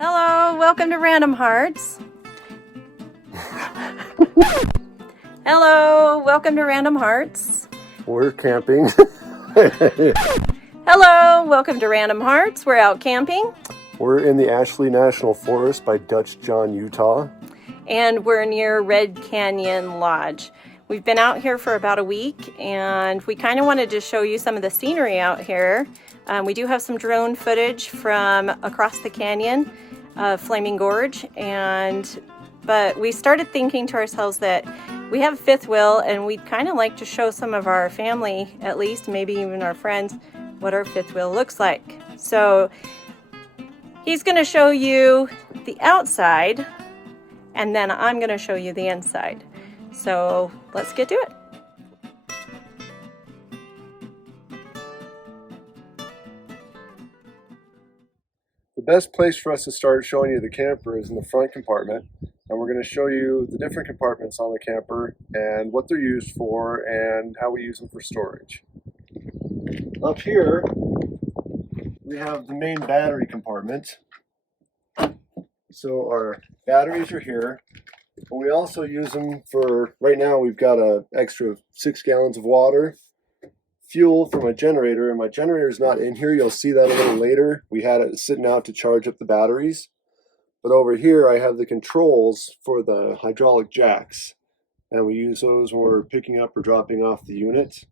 Hello, welcome to Random Hearts. Hello, welcome to Random Hearts. We're camping. Hello, welcome to Random Hearts. We're out camping. We're in the Ashley National Forest by Dutch John, Utah. And we're near Red Canyon Lodge. We've been out here for about a week, and we kind of wanted to show you some of the scenery out here. We do have some drone footage from across the canyon, Flaming Gorge, but we started thinking to ourselves that we have a fifth wheel, and we'd kind of like to show some of our family, at least, maybe even our friends, what our fifth wheel looks like. So he's going to show you the outside, and then I'm going to show you the inside. So let's get to it. The best place for us to start showing you the camper is in the front compartment, and we're going to show you the different compartments on the camper and what they're used for and how we use them for storage. Up here we have the main battery compartment. So our batteries are here, but we also use them for, right now we've got an extra 6 gallons of water, fuel for my generator, and my generator is not in here. You'll see that a little later. We had it sitting out to charge up the batteries. But over here I have the controls for the hydraulic jacks, and we use those when we're picking up or dropping off the unit.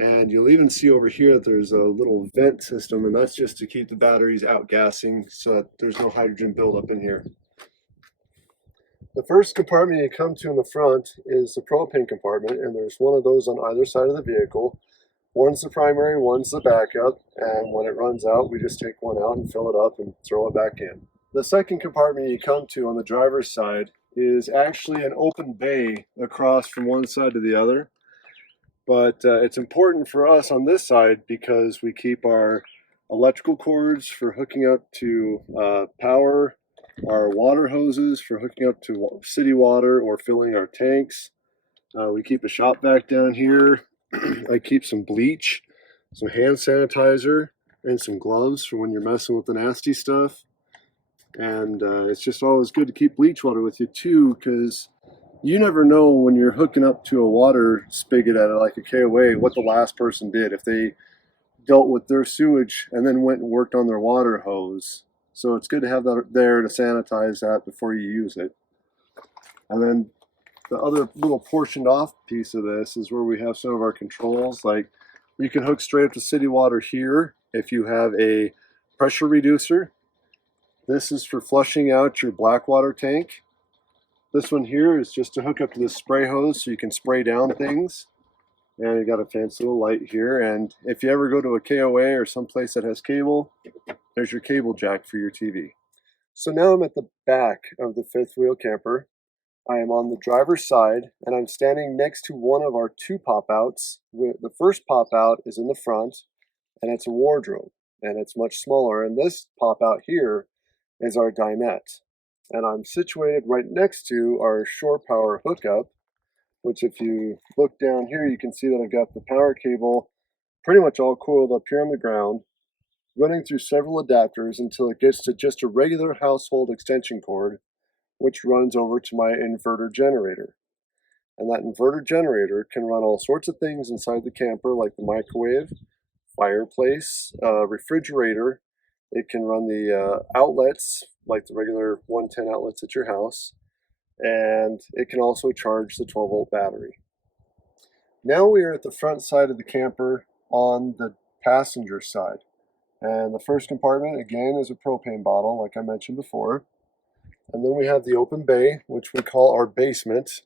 And you'll even see over here that there's a little vent system, and that's just to keep the batteries outgassing so that there's no hydrogen buildup in here. The first compartment you come to in the front is the propane compartment, and there's one of those on either side of the vehicle. One's the primary, one's the backup, and when it runs out, we just take one out and fill it up and throw it back in. The second compartment you come to on the driver's side is actually an open bay across from one side to the other. But it's important for us on this side because we keep our electrical cords for hooking up to power, our water hoses for hooking up to city water or filling our tanks. We keep a shop vac down here. I keep some bleach, some hand sanitizer, and some gloves for when you're messing with the nasty stuff. And it's just always good to keep bleach water with you too, because you never know when you're hooking up to a water spigot at like a KOA what the last person did, if they dealt with their sewage and then went and worked on their water hose. So it's good to have that there to sanitize that before you use it. And then the other little portioned off piece of this is where we have some of our controls. Like, you can hook straight up to city water here if you have a pressure reducer. This is for flushing out your black water tank. This one here is just to hook up to the spray hose so you can spray down things. And you got a fancy little light here. And if you ever go to a KOA or someplace that has cable, there's your cable jack for your TV. So now I'm at the back of the fifth wheel camper. I am on the driver's side, and I'm standing next to one of our 2 pop-outs. The first pop-out is in the front, and it's a wardrobe, and it's much smaller. And this pop-out here is our dinette. And I'm situated right next to our shore power hookup, which if you look down here, you can see that I've got the power cable pretty much all coiled up here on the ground, running through several adapters until it gets to just a regular household extension cord, which runs over to my inverter generator. And that inverter generator can run all sorts of things inside the camper, like the microwave, fireplace, refrigerator. It can run the outlets, like the regular 110 outlets at your house. And it can also charge the 12-volt battery. Now we are at the front side of the camper on the passenger side. And the first compartment, again, is a propane bottle, like I mentioned before. And then we have the open bay, which we call our basement.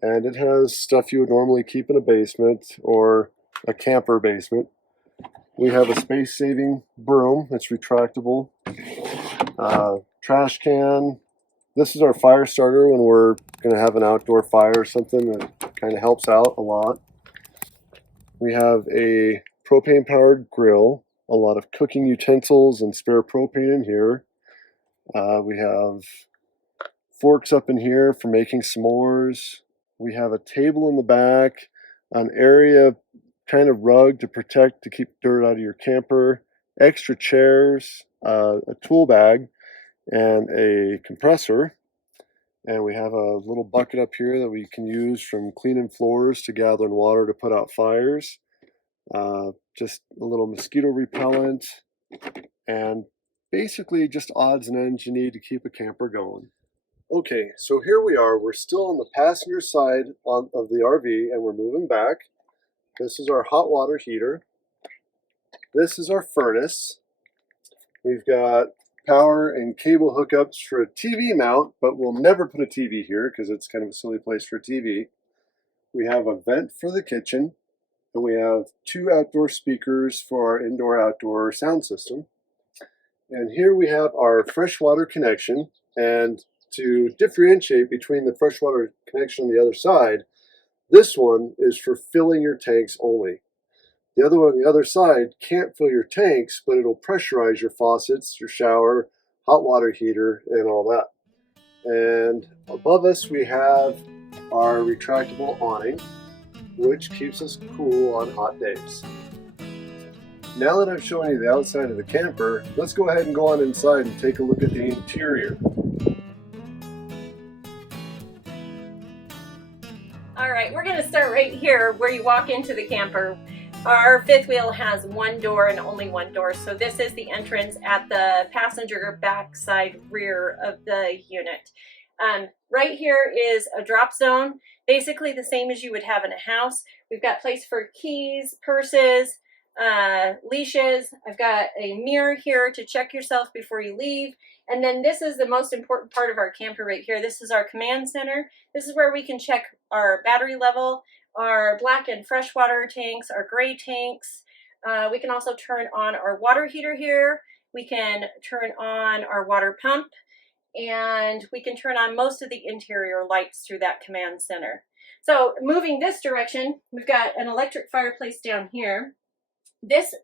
And it has stuff you would normally keep in a basement or a camper basement. We have a space-saving broom that's retractable. Trash can. This is our fire starter when we're going to have an outdoor fire or something. That kind of helps out a lot. We have a propane-powered grill, a lot of cooking utensils and spare propane in here. We have forks up in here for making s'mores. We have a table in the back, an area kind of rug to protect, to keep dirt out of your camper, extra chairs, a tool bag. and a compressor. And we have a little bucket up here that we can use from cleaning floors to gathering water to put out fires. Just a little mosquito repellent, and basically just odds and ends you need to keep a camper going. Okay, so here we are. We're still on the passenger side of the RV, and we're moving back. This is our hot water heater. This is our furnace. We've got power and cable hookups for a TV mount, but we'll never put a TV here because it's kind of a silly place for a TV. We have a vent for the kitchen, and we have 2 outdoor speakers for our indoor-outdoor sound system. And here we have our freshwater connection, and to differentiate between the freshwater connection on the other side, this one is for filling your tanks only. The other one on the other side can't fill your tanks, but it'll pressurize your faucets, your shower, hot water heater, and all that. And above us we have our retractable awning, which keeps us cool on hot days. Now that I've shown you the outside of the camper, let's go ahead and go on inside and take a look at the interior. All right, we're going to start right here where you walk into the camper. Our fifth wheel has one door and only one door, so this is the entrance at the passenger backside rear of the unit. Right here is a drop zone, basically the same as you would have in a house. We've got place for keys, purses, leashes. I've got a mirror here to check yourself before you leave. And then this is the most important part of our camper right here. This is our command center. This is where we can check our battery level, our black and freshwater tanks, our gray tanks. We can also turn on our water heater here. We can turn on our water pump, and we can turn on most of the interior lights through that command center. So moving this direction, we've got an electric fireplace down here. This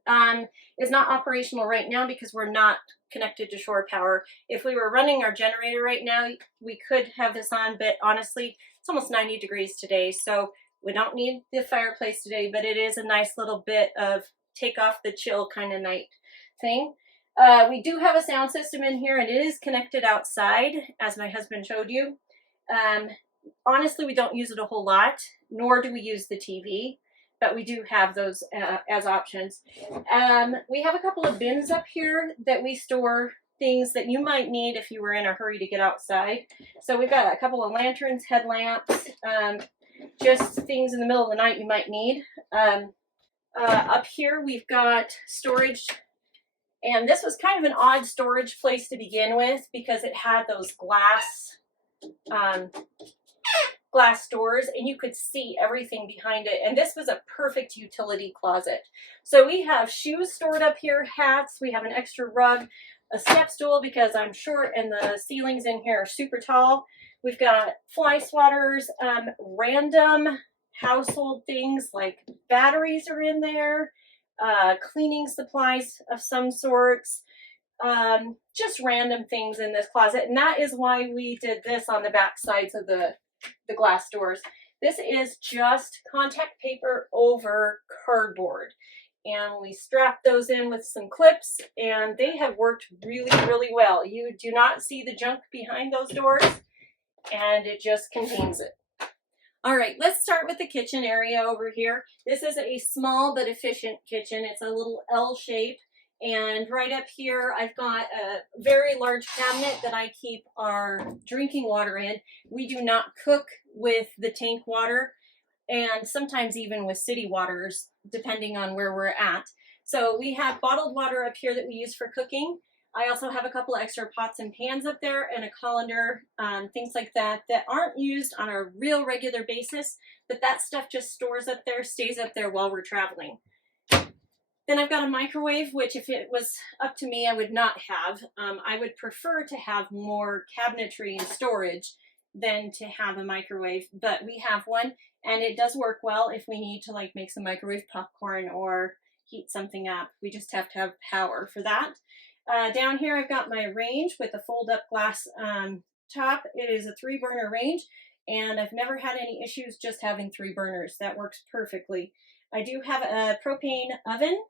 is not operational right now because we're not connected to shore power. If we were running our generator right now, we could have this on, but honestly, it's almost 90 degrees today, so we don't need the fireplace today, but it is a nice little bit of take off the chill kind of night thing. We do have a sound system in here, and it is connected outside, as my husband showed you. Honestly, we don't use it a whole lot, nor do we use the TV, but we do have those as options. We have a couple of bins up here that we store things that you might need if you were in a hurry to get outside. So we've got a couple of lanterns, headlamps, just things in the middle of the night you might need. Up here we've got storage, and this was kind of an odd storage place to begin with because it had those glass doors, and you could see everything behind it, and this was a perfect utility closet. So we have shoes stored up here, hats, we have an extra rug, a step stool because I'm short and the ceilings in here are super tall. We've got fly swatters, random household things like batteries are in there, cleaning supplies of some sorts, just random things in this closet. And that is why we did this on the back sides of the glass doors. This is just contact paper over cardboard, and we strapped those in with some clips, and they have worked really, really well. You do not see the junk behind those doors, and it just contains it. All right, let's start with the kitchen area over here. This is a small but efficient kitchen. It's a little L shape. And right up here, I've got a very large cabinet that I keep our drinking water in. We do not cook with the tank water, and sometimes even with city waters, depending on where we're at. So we have bottled water up here that we use for cooking. I also have a couple of extra pots and pans up there and a colander, things like that, that aren't used on a real regular basis, but that stuff just stores up there, stays up there while we're traveling. Then I've got a microwave, which if it was up to me, I would not have. I would prefer to have more cabinetry and storage than to have a microwave, but we have one, and it does work well if we need to like make some microwave popcorn or heat something up. We just have to have power for that. Down here I've got my range with a fold-up glass top. It is a 3-burner range, and I've never had any issues just having 3 burners. That works perfectly. I do have a propane oven,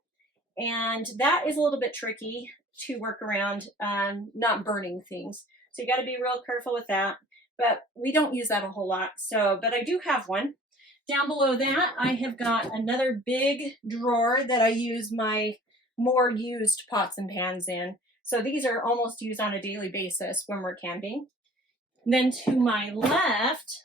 and that is a little bit tricky. to work around not burning things. So you got to be real careful with that. But we don't use that a whole lot. So, but I do have one. Down below that, I have got another big drawer that I use my more used pots and pans in. So these are almost used on a daily basis when we're camping. And then to my left,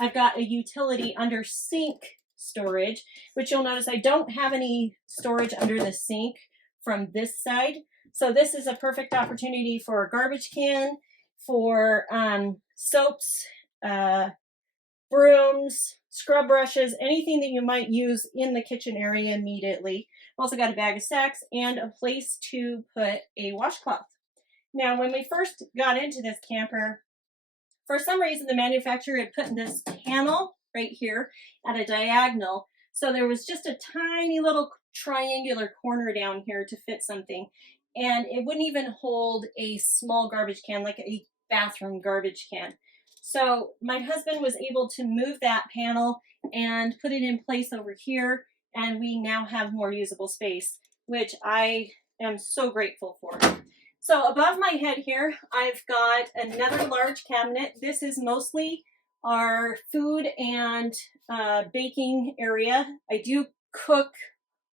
I've got a utility under sink storage, which you'll notice I don't have any storage under the sink from this side. So this is a perfect opportunity for a garbage can, for soaps, brooms, scrub brushes, anything that you might use in the kitchen area immediately. I've also got a bag of sacks and a place to put a washcloth. Now, when we first got into this camper, for some reason the manufacturer had put in this panel right here at a diagonal. So there was just a tiny little triangular corner down here to fit something. And it wouldn't even hold a small garbage can, like a bathroom garbage can. So my husband was able to move that panel and put it in place over here, and we now have more usable space, which I am so grateful for. So above my head here, I've got another large cabinet. This is mostly our food and baking area. I do cook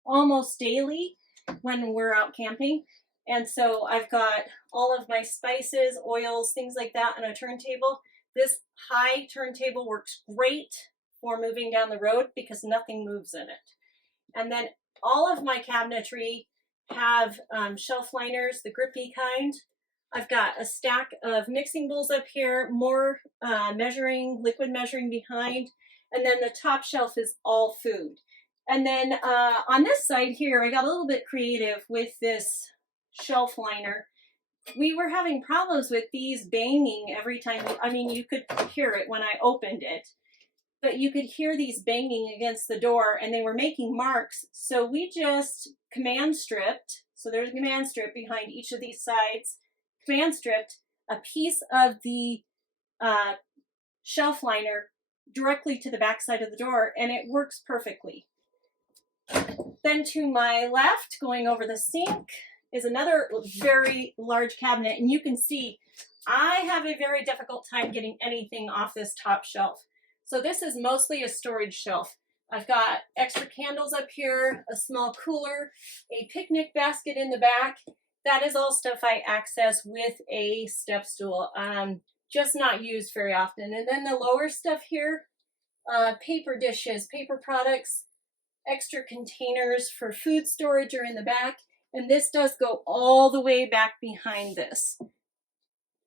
almost daily when we're out camping. And so I've got all of my spices, oils, things like that on a turntable. This high turntable works great for moving down the road because nothing moves in it. And then all of my cabinetry have shelf liners, the grippy kind. I've got a stack of mixing bowls up here, more liquid measuring behind, and then the top shelf is all food. And then on this side here, I got a little bit creative with this shelf liner. We were having problems with these banging every time. I mean, you could hear it when I opened it, but you could hear these banging against the door and they were making marks. So we just command stripped. So there's a command strip behind each of these sides. Command stripped a piece of the shelf liner directly to the back side of the door, and it works perfectly. Then to my left, going over the sink, is another very large cabinet, and you can see I have a very difficult time getting anything off this top shelf. So this is mostly a storage shelf. I've got extra candles up here, a small cooler, a picnic basket in the back. That is all stuff I access with a step stool, just not used very often. And then the lower stuff here, paper dishes, paper products, extra containers for food storage are in the back. And this does go all the way back behind this.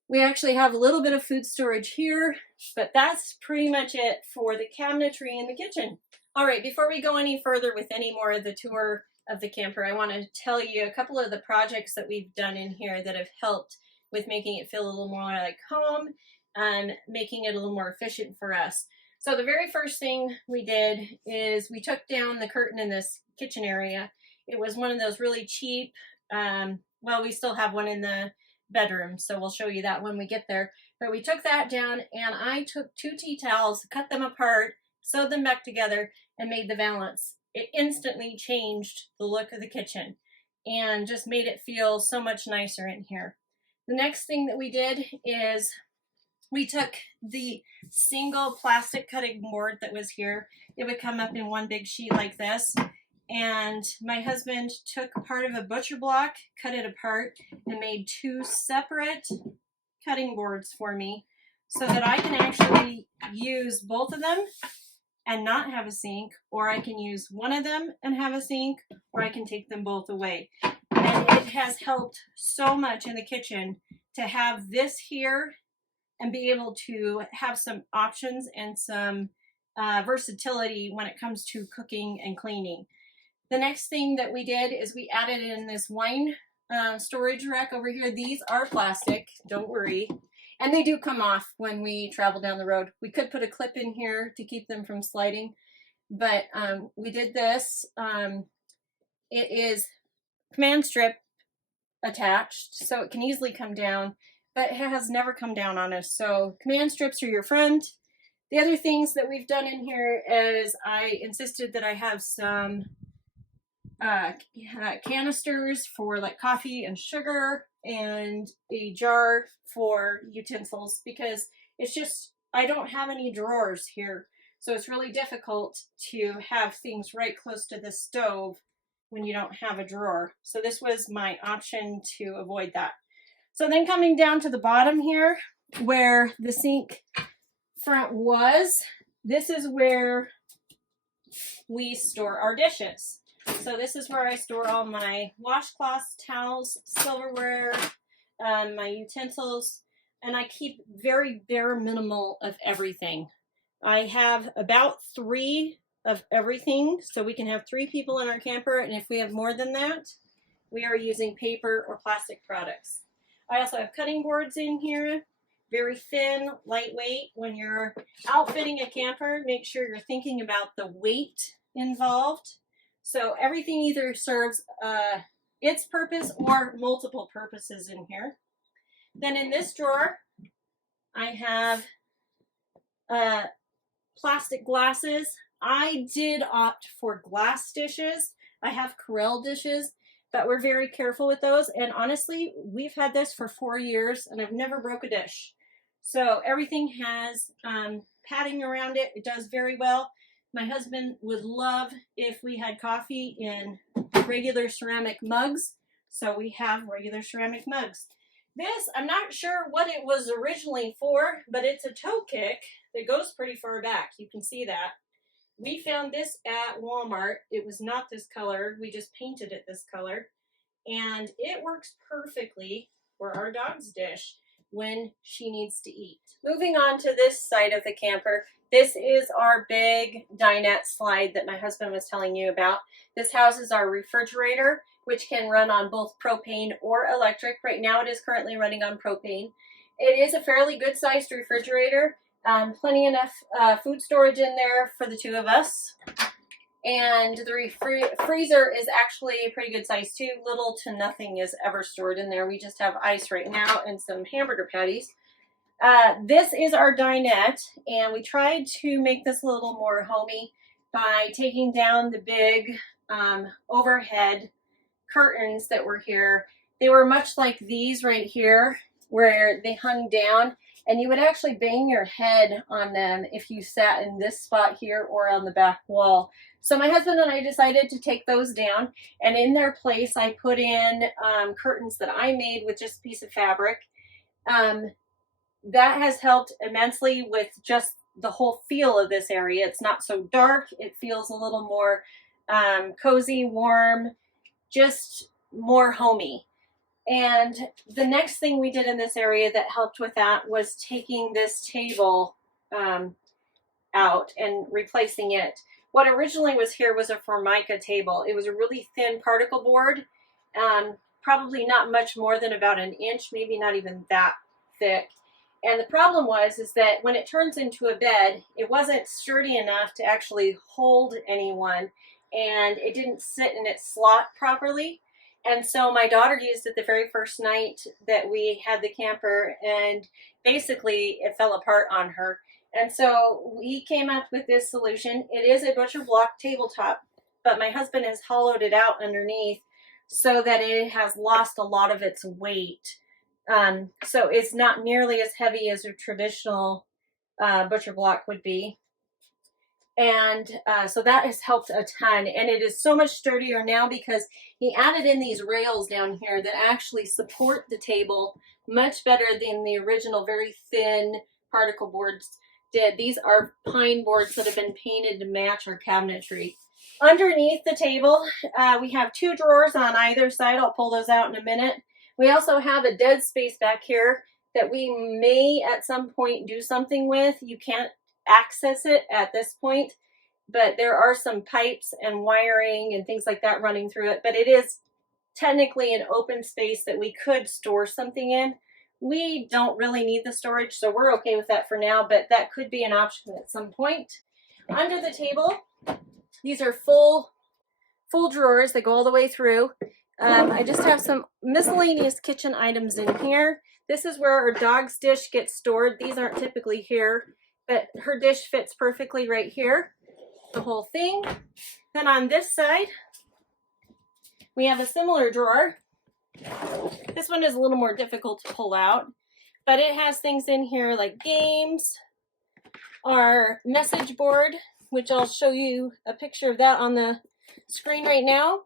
We actually have a little bit of food storage here, but that's pretty much it for the cabinetry in the kitchen. All right, before we go any further with any more of the tour of the camper, I want to tell you a couple of the projects that we've done in here that have helped with making it feel a little more like home and making it a little more efficient for us. So the very first thing we did is we took down the curtain in this kitchen area. It was one of those really cheap, well, we still have one in the bedroom, so we'll show you that when we get there. But we took that down, and I took 2 tea towels, cut them apart, sewed them back together, and made the valance. It instantly changed the look of the kitchen and just made it feel so much nicer in here. The next thing that we did is we took the single plastic cutting board that was here. It would come up in one big sheet like this. And my husband took part of a butcher block, cut it apart, and made 2 separate cutting boards for me so that I can actually use both of them and not have a sink, or I can use one of them and have a sink, or I can take them both away. And it has helped so much in the kitchen to have this here and be able to have some options and some versatility when it comes to cooking and cleaning. The next thing that we did is we added in this wine storage rack over here. These are plastic, don't worry. And they do come off when we travel down the road. We could put a clip in here to keep them from sliding, but we did this. It is command strip attached, so it can easily come down, but it has never come down on us. So command strips are your friend. The other things that we've done in here is I insisted that I have some canisters for like coffee and sugar, and a jar for utensils, because it's just, I don't have any drawers here. So it's really difficult to have things right close to the stove when you don't have a drawer. So this was my option to avoid that. So then coming down to the bottom here, where the sink front was, this is where we store our dishes. So this is where I store all my washcloths, towels, silverware, my utensils, and I keep very bare minimal of everything. I have about 3 of everything, so we can have 3 people in our camper, and if we have more than that, we are using paper or plastic products. I also have cutting boards in here, very thin, lightweight. When you're outfitting a camper, make sure you're thinking about the weight involved. So everything either serves its purpose or multiple purposes in here. Then in this drawer, I have plastic glasses. I did opt for glass dishes. I have Corelle dishes, but we're very careful with those. And honestly, we've had this for 4 years and I've never broke a dish. So everything has padding around it. It does very well. My husband would love if we had coffee in regular ceramic mugs. So we have regular ceramic mugs. This, I'm not sure what it was originally for, but it's a toe kick that goes pretty far back. You can see that. We found this at Walmart. It was not this color. We just painted it this color. And it works perfectly for our dog's dish when she needs to eat. Moving on to this side of the camper, this is our big dinette slide that my husband was telling you about. This houses our refrigerator, which can run on both propane or electric. Right now it is currently running on propane. It is a fairly good sized refrigerator. Plenty enough food storage in there for the 2 of us. And the freezer is actually a pretty good size too. Little to nothing is ever stored in there. We just have ice right now and some hamburger patties. This is our dinette, and we tried to make this a little more homey by taking down the big overhead curtains that were here. They were much like these right here, where they hung down, and you would actually bang your head on them if you sat in this spot here or on the back wall. So my husband and I decided to take those down, and in their place I put in curtains that I made with just a piece of fabric. That has helped immensely with just the whole feel of this area. It's not so dark. It feels a little more cozy, warm, just more homey. And the next thing we did in this area that helped with that was taking this table out and replacing it. What originally was here was a Formica table. It was a really thin particle board, probably not much more than about 1 inch, maybe not even that thick. And the problem was that when it turns into a bed, it wasn't sturdy enough to actually hold anyone, and it didn't sit in its slot properly. And so my daughter used it the very first night that we had the camper, and basically it fell apart on her. And so we came up with this solution. It is a butcher block tabletop, but my husband has hollowed it out underneath so that it has lost a lot of its weight. So it's not nearly as heavy as a traditional butcher block would be. And so that has helped a ton, and it is so much sturdier now because he added in these rails down here that actually support the table much better than the original very thin particle boards did. These are pine boards that have been painted to match our cabinetry. Underneath the table, we have 2 drawers on either side. I'll pull those out in a minute. We also have a dead space back here that we may at some point do something with. You can't access it at this point, but there are some pipes and wiring and things like that running through it. But it is technically an open space that we could store something in. We don't really need the storage, so we're okay with that for now, but that could be an option at some point. Under the table, these are full drawers that go all the way through. I just have some miscellaneous kitchen items in here. This is where our dog's dish gets stored. These aren't typically here, but her dish fits perfectly right here, the whole thing. Then on this side, We have a similar drawer. This one is a little more difficult to pull out, but it has things in here like games, our message board, which I'll show you a picture of that on the screen right now.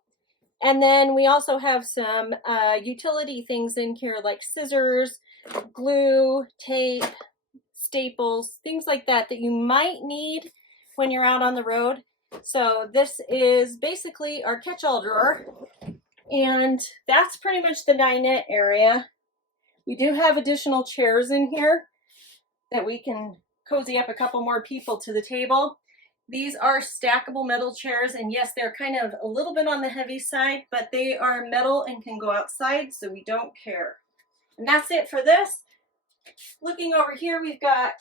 And then we also have some utility things in here like scissors, glue, tape, staples, things like that that you might need when you're out on the road. So this is basically our catch-all drawer, and that's pretty much the dinette area. We do have additional chairs in here that we can cozy up a couple more people to the table. These are stackable metal chairs, and yes, they're kind of a little bit on the heavy side, but they are metal and can go outside, so we don't care. And that's it for this. Looking over here, we've got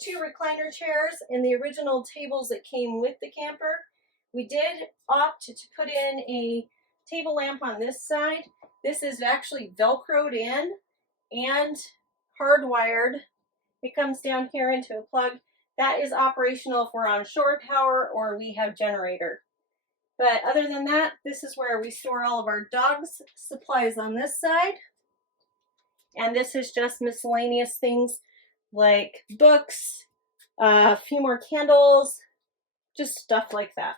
2 recliner chairs and the original tables that came with the camper. We did opt to put in a table lamp on this side. This is actually Velcroed in and hardwired. It comes down here into a plug. That is operational if we're on shore power or we have generator. But other than that, this is where we store all of our dog's supplies on this side. And this is just miscellaneous things like books, a few more candles, just stuff like that.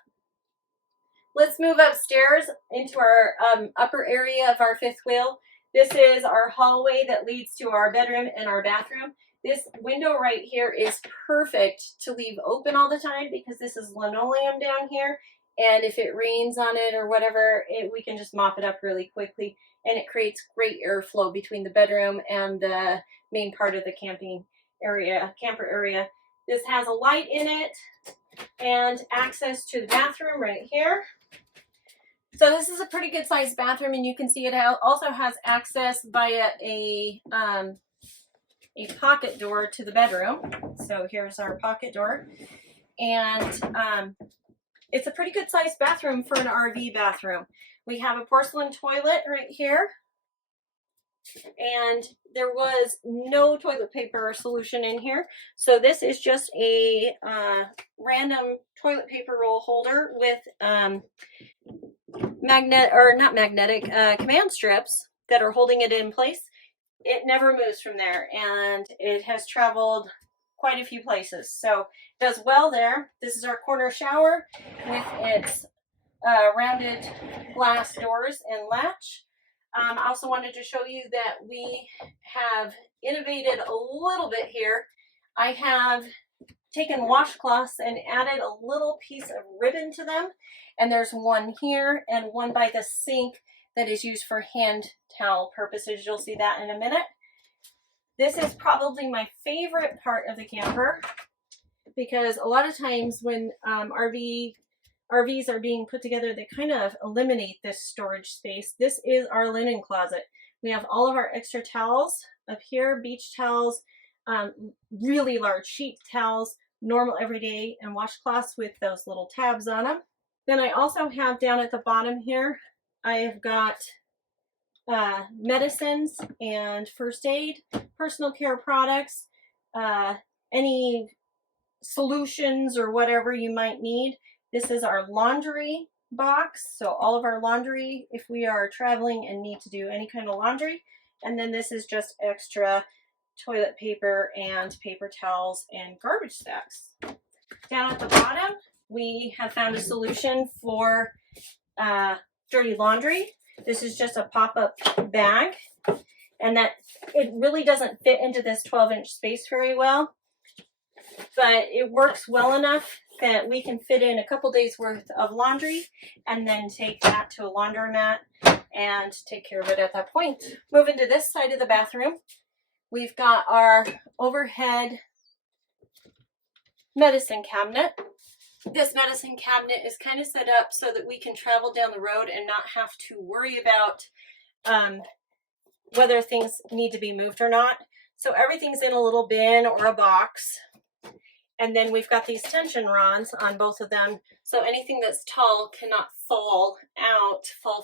Let's move upstairs into our upper area of our 5th wheel. This is our hallway that leads to our bedroom and our bathroom. This window right here is perfect to leave open all the time because this is linoleum down here, and if it rains on it or whatever, we can just mop it up really quickly, and it creates great airflow between the bedroom and the main part of the camper area. This has a light in it and access to the bathroom right here. So this is a pretty good sized bathroom, and you can see it also has access via a pocket door to the bedroom. So here's our pocket door, and it's a pretty good sized bathroom for an RV bathroom. We have a porcelain toilet right here, and there was no toilet paper solution in here, so this is just a random toilet paper roll holder with command strips that are holding it in place. It never moves from there, and it has traveled quite a few places, so it does well there. This is our corner shower with its rounded glass doors and latch. I also wanted to show you that we have innovated a little bit here. I have taken washcloths and added a little piece of ribbon to them, and there's one here and one by the sink that is used for hand towel purposes. You'll see that in a minute. This is probably my favorite part of the camper because a lot of times when RVs are being put together, they kind of eliminate this storage space. This is our linen closet. We have all of our extra towels up here, beach towels, really large sheet towels, normal everyday, and washcloths with those little tabs on them. Then I also have down at the bottom here, I have got medicines and first aid, personal care products, any solutions or whatever you might need. This is our laundry box, so all of our laundry if we are traveling and need to do any kind of laundry. And then this is just extra toilet paper and paper towels and garbage sacks. Down at the bottom, we have found a solution for dirty laundry. This is just a pop-up bag, and that it really doesn't fit into this 12-inch space very well, but it works well enough that we can fit in a couple days worth of laundry and then take that to a laundromat and take care of it at that point. Moving to this side of the bathroom, we've got our overhead medicine cabinet. This medicine cabinet is kind of set up so that we can travel down the road and not have to worry about whether things need to be moved or not. So everything's in a little bin or a box. And then we've got these tension rods on both of them, so anything that's tall cannot fall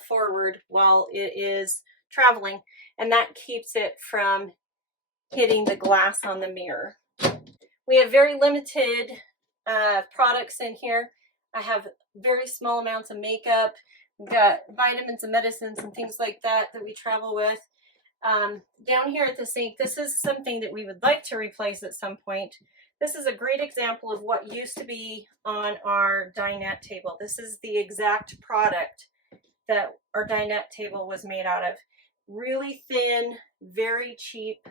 forward while it is traveling, and that keeps it from hitting the glass on the mirror. We have very limited products in here. I have very small amounts of makeup, We've got vitamins and medicines and things like that that we travel with. Down here at the sink, this is something that we would like to replace at some point. This is a great example of what used to be on our dinette table. This is the exact product that our dinette table was made out of. Really thin, very cheap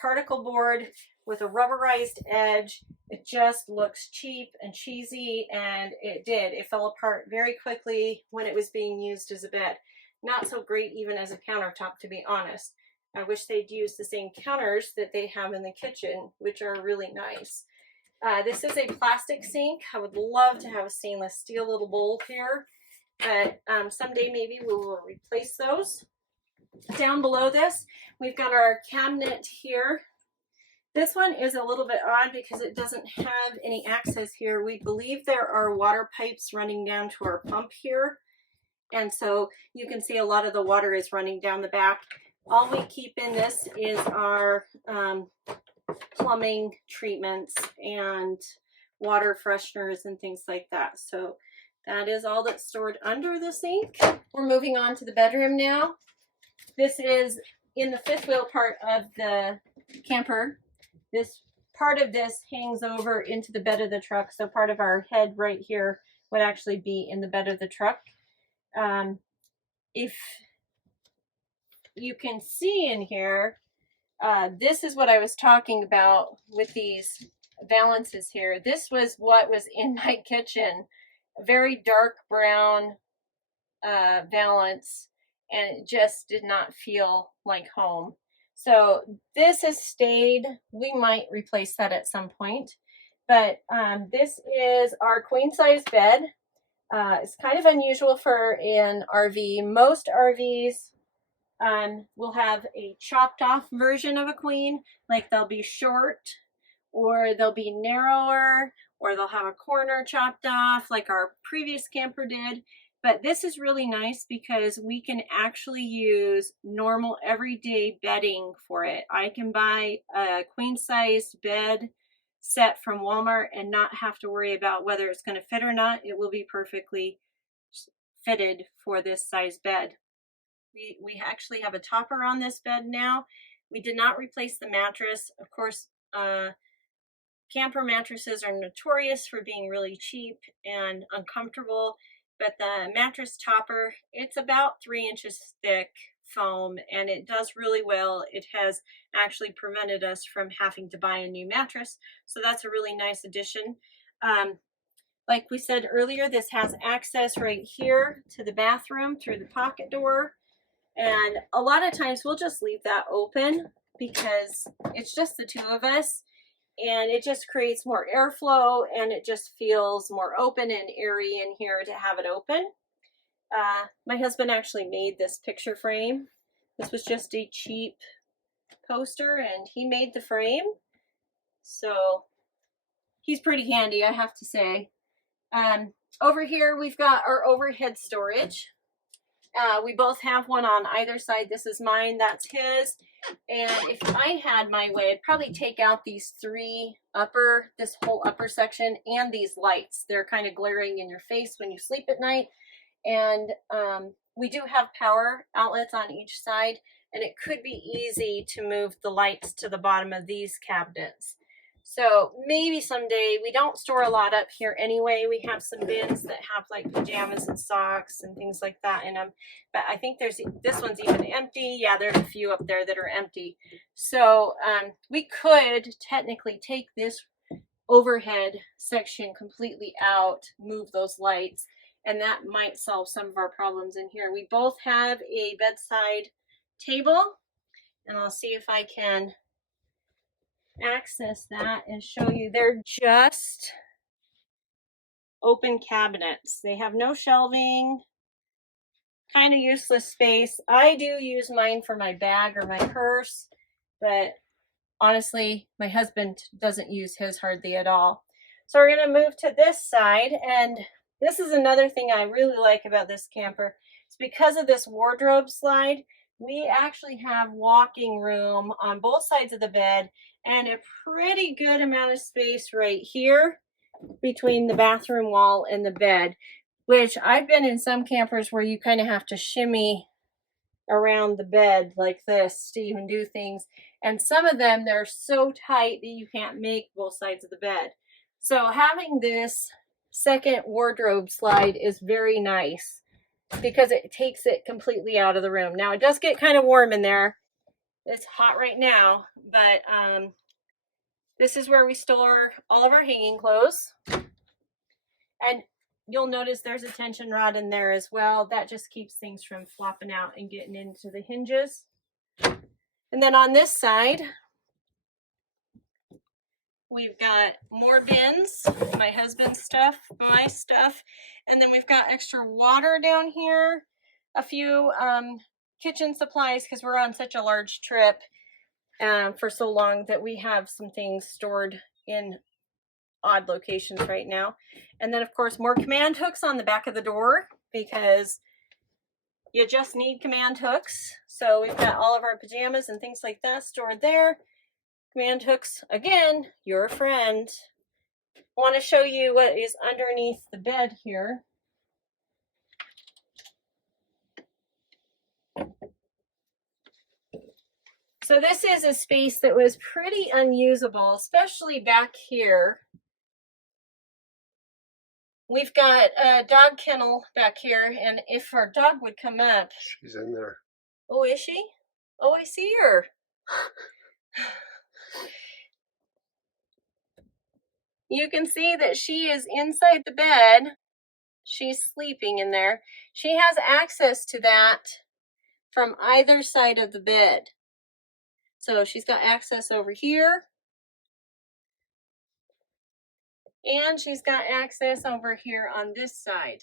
particle board with a rubberized edge. It just looks cheap and cheesy, and it fell apart very quickly when it was being used as a bed. Not so great even as a countertop, to be honest. I wish they'd use the same counters that they have in the kitchen, which are really nice. This is a plastic sink. I would love to have a stainless steel little bowl here, but someday maybe we will replace those. Down below this, we've got our cabinet here. This one is a little bit odd because it doesn't have any access here. We believe there are water pipes running down to our pump here. And so you can see a lot of the water is running down the back. All we keep in this is our plumbing treatments and water fresheners and things like that. So that is all that's stored under the sink. We're moving on to the bedroom now. This is in the fifth wheel part of the camper. This part of this hangs over into the bed of the truck. So part of our head right here would actually be in the bed of the truck. If you can see in here, this is what I was talking about with these valances here. This was what was in my kitchen, a very dark brown valance, and it just did not feel like home. So this has stayed. We might replace that at some point, but this is our queen size bed. It's kind of unusual for an RV. Most RVs will have a chopped off version of a queen, like they'll be short, or they'll be narrower, or they'll have a corner chopped off like our previous camper did. But this is really nice because we can actually use normal everyday bedding for it. I can buy a queen sized bed set from Walmart and not have to worry about whether it's going to fit or not. It will be perfectly fitted for this size bed. We actually have a topper on this bed now. We did not replace the mattress. Of course, camper mattresses are notorious for being really cheap and uncomfortable, but the mattress topper, it's about 3 inches thick foam, and it does really well. It has actually prevented us from having to buy a new mattress, so that's a really nice addition. Like we said earlier, this has access right here to the bathroom through the pocket door, and a lot of times we'll just leave that open because it's just the two of us, and it just creates more airflow, and it just feels more open and airy in here to have it open. My husband actually made this picture frame. This was just a cheap poster, and he made the frame. So he's pretty handy, I have to say. Over here, we've got our overhead storage. We both have one on either side. This is mine, that's his. And if I had my way, I'd probably take out these this whole upper section, and these lights. They're kind of glaring in your face when you sleep at night. And we do have power outlets on each side, and it could be easy to move the lights to the bottom of these cabinets. So maybe someday. We don't store a lot up here anyway. We have some bins that have like pajamas and socks and things like that in them. But I think this one's even empty. Yeah, there's a few up there that are empty. So we could technically take this overhead section completely out, move those lights, and that might solve some of our problems in here. We both have a bedside table, and I'll see if I can access that and show you. They're just open cabinets. They have no shelving, kind of useless space. I do use mine for my bag or my purse, but honestly, my husband doesn't use his hardly at all. So we're going to move to this side, and this is another thing I really like about this camper. It's because of this wardrobe slide. We actually have walking room on both sides of the bed, and a pretty good amount of space right here between the bathroom wall and the bed. which I've been in some campers where you kind of have to shimmy around the bed like this to even do things. And some of them, they're so tight that you can't make both sides of the bed. So having this second wardrobe slide is very nice because it takes it completely out of the room. Now it does get kind of warm in there. It's hot right now, but this is where we store all of our hanging clothes. And you'll notice there's a tension rod in there as well. That just keeps things from flopping out and getting into the hinges. And then on this side, we've got more bins, my husband's stuff, my stuff, and then we've got extra water down here, a few kitchen supplies because we're on such a large trip for so long that we have some things stored in odd locations right now. And then of course more command hooks on the back of the door because you just need command hooks. So we've got all of our pajamas and things like that stored there. Command hooks, again, your friend. I want to show you what is underneath the bed here. So this is a space that was pretty unusable, especially back here. We've got a dog kennel back here, and if our dog would come up... She's in there. Oh, is she? Oh, I see her. You can see that she is inside the bed. She's sleeping in there. She has access to that from either side of the bed. So she's got access over here. And she's got access over here on this side.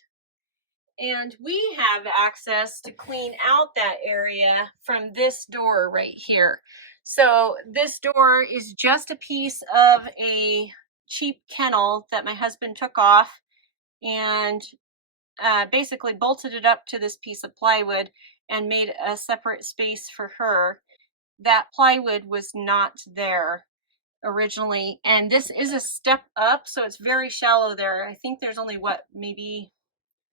And we have access to clean out that area from this door right here. So this door is just a piece of a cheap kennel that my husband took off and basically bolted it up to this piece of plywood and made a separate space for her. That plywood was not there originally, and this is a step up, so it's very shallow there. I think there's only what, maybe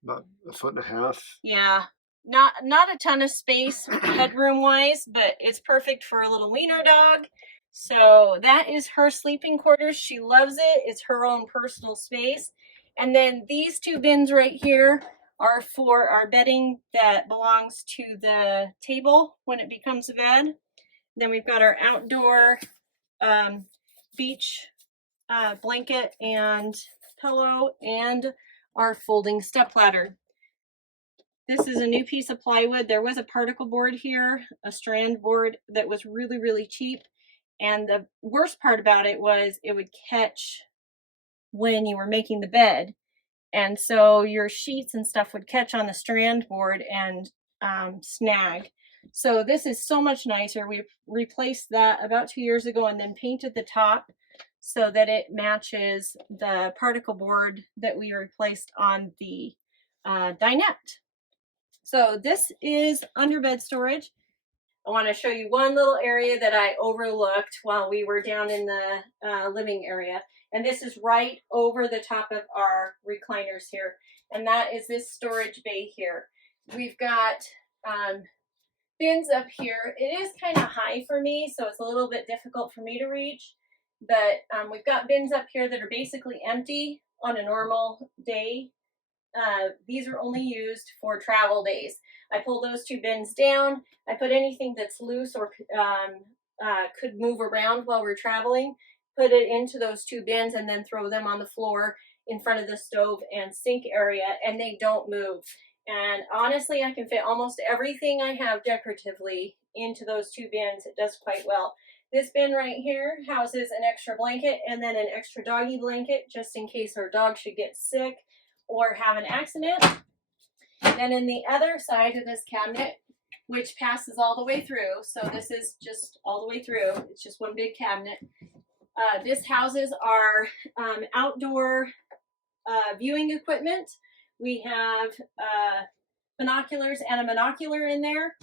about 1.5 feet. Yeah, not a ton of space headroom wise, but it's perfect for a little wiener dog. So that is her sleeping quarters. She loves it. It's her own personal space. And then these two bins right here are for our bedding that belongs to the table when it becomes a bed. Then we've got our outdoor beach blanket and pillow and our folding stepladder. This is a new piece of plywood. There was a particle board here, a strand board that was really, really cheap. And the worst part about it was it would catch when you were making the bed. And so your sheets and stuff would catch on the strand board and snag. So this is so much nicer. We replaced that about 2 years ago and then painted the top so that it matches the particle board that we replaced on the dinette. So this is underbed storage. I want to show you one little area that I overlooked while we were down in the living area. And this is right over the top of our recliners here. And that is this storage bay here. We've got bins up here. It is kind of high for me, so it's a little bit difficult for me to reach. But we've got bins up here that are basically empty on a normal day. These are only used for travel days. I pull those two bins down. I put anything that's loose or could move around while we're traveling, put it into those two bins and then throw them on the floor in front of the stove and sink area, and they don't move. And honestly, I can fit almost everything I have decoratively into those two bins. It does quite well. This bin right here houses an extra blanket and then an extra doggy blanket just in case our dog should get sick or have an accident. Then in the other side of this cabinet, which passes all the way through, so this is just all the way through, it's just one big cabinet. This houses our outdoor viewing equipment. We have binoculars and a monocular in there.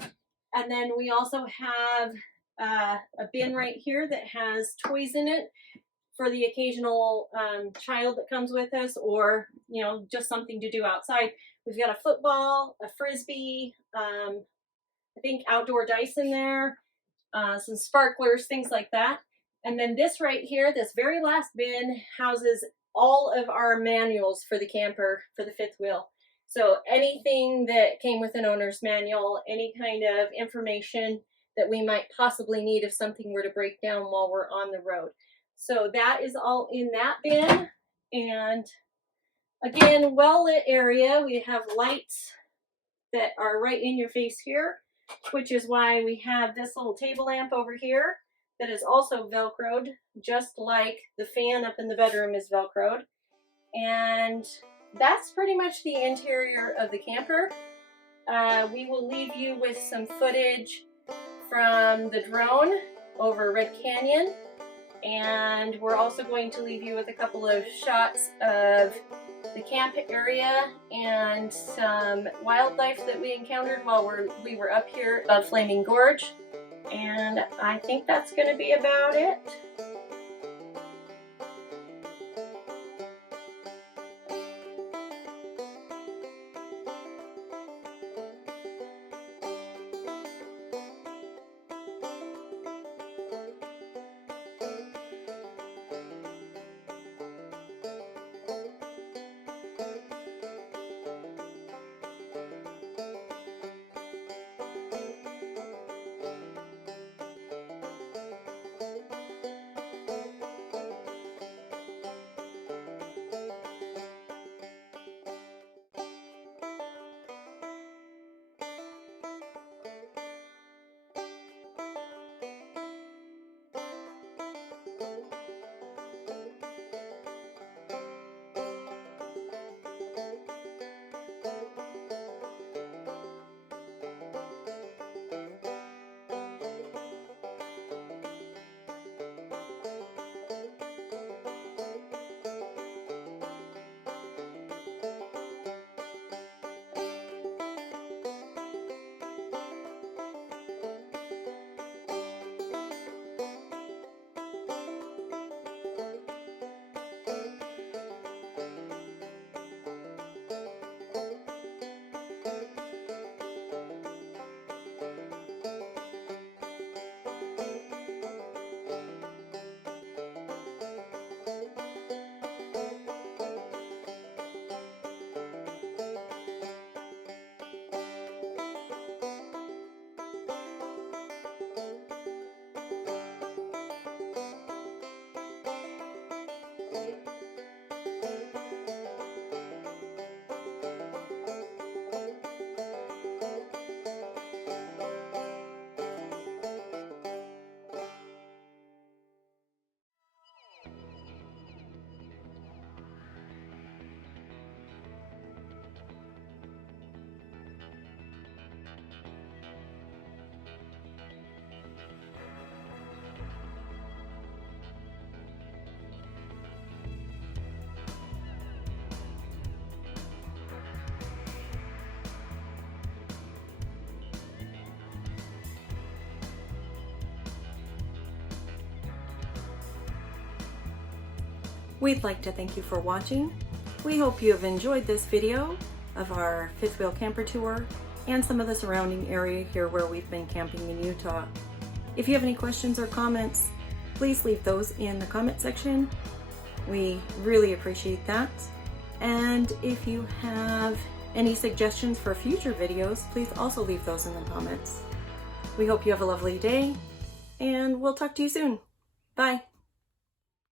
And then we also have a bin right here that has toys in it for the occasional child that comes with us, or, you know, just something to do outside. We've got a football, a frisbee, I think outdoor dice in there, some sparklers, things like that. And then this right here, this very last bin, houses all of our manuals for the camper, for the fifth wheel. So anything that came with an owner's manual, any kind of information that we might possibly need if something were to break down while we're on the road. So that is all in that bin. And again, well-lit area. We have lights that are right in your face here, which is why we have this little table lamp over here that is also Velcroed, just like the fan up in the bedroom is Velcroed. And that's pretty much the interior of the camper. We will leave you with some footage from the drone over Red Canyon. And we're also going to leave you with a couple of shots of the camp area and some wildlife that we encountered while we were up here above Flaming Gorge. And I think that's going to be about it. We'd like to thank you for watching. We hope you have enjoyed this video of our fifth wheel camper tour and some of the surrounding area here where we've been camping in Utah. If you have any questions or comments, please leave those in the comment section. We really appreciate that. And if you have any suggestions for future videos, please also leave those in the comments. We hope you have a lovely day, and we'll talk to you soon. Bye.